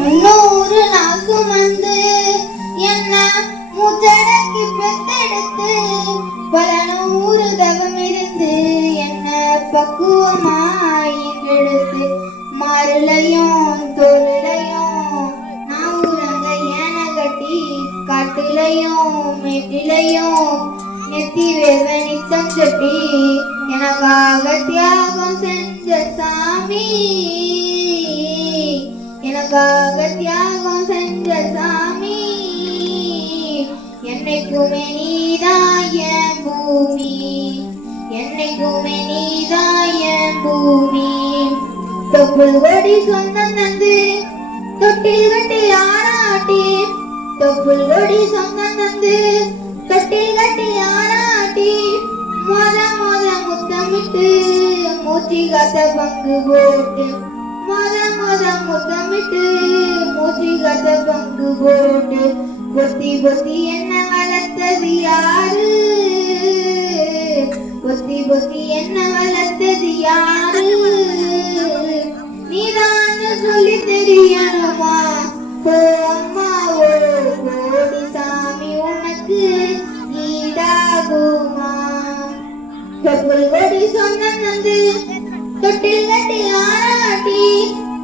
முன்னூறு நாள் வந்து. என்ன மூச்சடக்கி பெத்தெடுத்து பல நூறு தவம் இருந்து என்ன பக்குவமாய் எடுத்து மருளையும் தொழிலையும் நான் உறங்க ஏன கட்டி காட்டிலையும் மெட்டிலையும் நெத்தி வேர்வை நித்தம் செட்டி எனக்காக தியாகம் செஞ்ச சாமி. எனக்காக தியாகம் செஞ்ச சாமி என்னைக்குமே நீதாய பூமி என்னைக்குமே நீதாய பூமி. தொப்புள் கொடி சொந்தம் தந்து தொட்டில் கட்டி ஆராட்டி தொப்புள் கொடி சொந்தம் தந்து தொட்டில் கட்டி ஆராட்டி மொத மொத முத்தமிட்டு மூச்சு கத்த பங்கு போட்டு முத்தமிட்டு மூச்சு கட்ட பங்கு போட்டு பொத்தி பொத்தி என்ன வளர்த்தது யாரு? பொத்தி பொத்தி என்ன வளர்த்தது யாரு? நீதான் சொல்லி தெரியணுமா? ஓ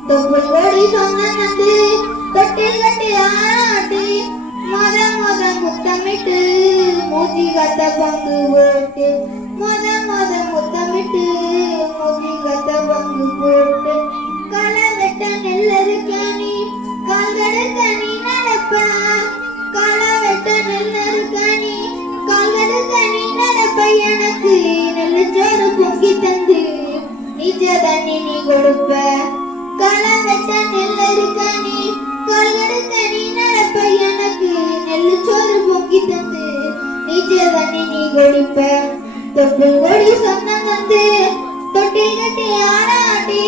தொப்புள் கொடி சொன்ன நந்து தொட்டில் கட்டி ஆட்டி மொத மொத முத்தமிட்டு மூச்சி கத்த பங்கு போட்டு மொத மொத முத்தமிட்டு மூச்சி கத்த பங்கு போட்டு களை வெட்ட நெல்லருக்க நீ கால்கடுக்க நீ நடப்ப களை வெட்ட நெல்லருக்க நீ கால்கடுக்க நீ நடப்ப எனக்கு நெல்லு சோறு பொங்கி தந்து நிஜ தண்ணி நீ கொடுப்ப. தண்ணி நீ சொந்தம் வந்து தொட்டில் கட்டி ஆடாட்டி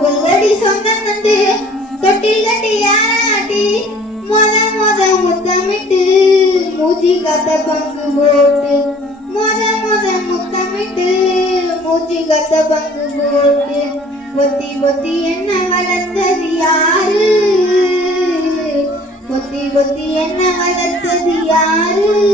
புல்வடி சொந்தம் வந்து தொட்டில் கட்டி யாராட்டி மொத மொத முத்தமிட்டு மூச்சு கத்த பங்கு போட்டு. மொத மொத முத்தமிட்டு மூச்சு கத்த பங்கு போட்டு. பொத்தி என்ன வளர்த்தது யாரு? என்ன வளர்த்தது யாரு?